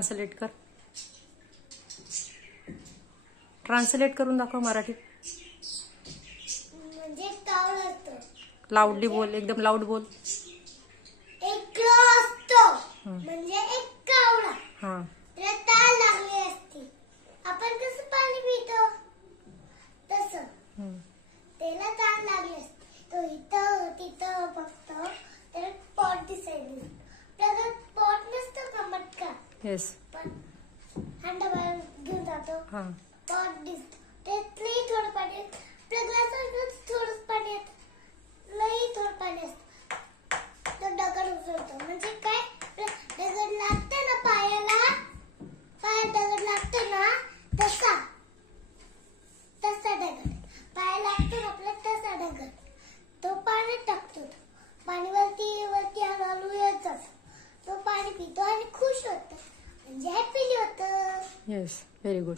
Translate कर. Translate करून दाखव मराठीत. म्हणजे कावळा असतो. लाऊडली बोल, एकदम लाऊड बोल. एक क्रो असतो म्हणजे एक कावळा. हा. त्याला तहान लागली असती. आपण कसं पाणी पितो तसं त्याला तहान लागली असती. तो इथं तिथं बघतो. त्याला पॉट दिसायला. त्याला पॉट नसतं का मटका. येस. पण हंडा घेऊन जातो. हा. पॉट दिसतो. त्यातलंही थोडं पाणी. आपल्या ग्लासात थोडंच पाणी येतं. लई थोडं पाणी असतं. तो दगड उचलतो. म्हणजे काय दगड लागतं ना पायाला. पायात दगड लागतो ना तसा दगड. पाया लागतो ना आपल्या तसा दगड. तो पाण्यात टाकतो. पाणी वरती हळूहळू येत जातो. तो पाणी पितो आणि खुश होतो. म्हणजे हॅपीली होतं. Yes, very good.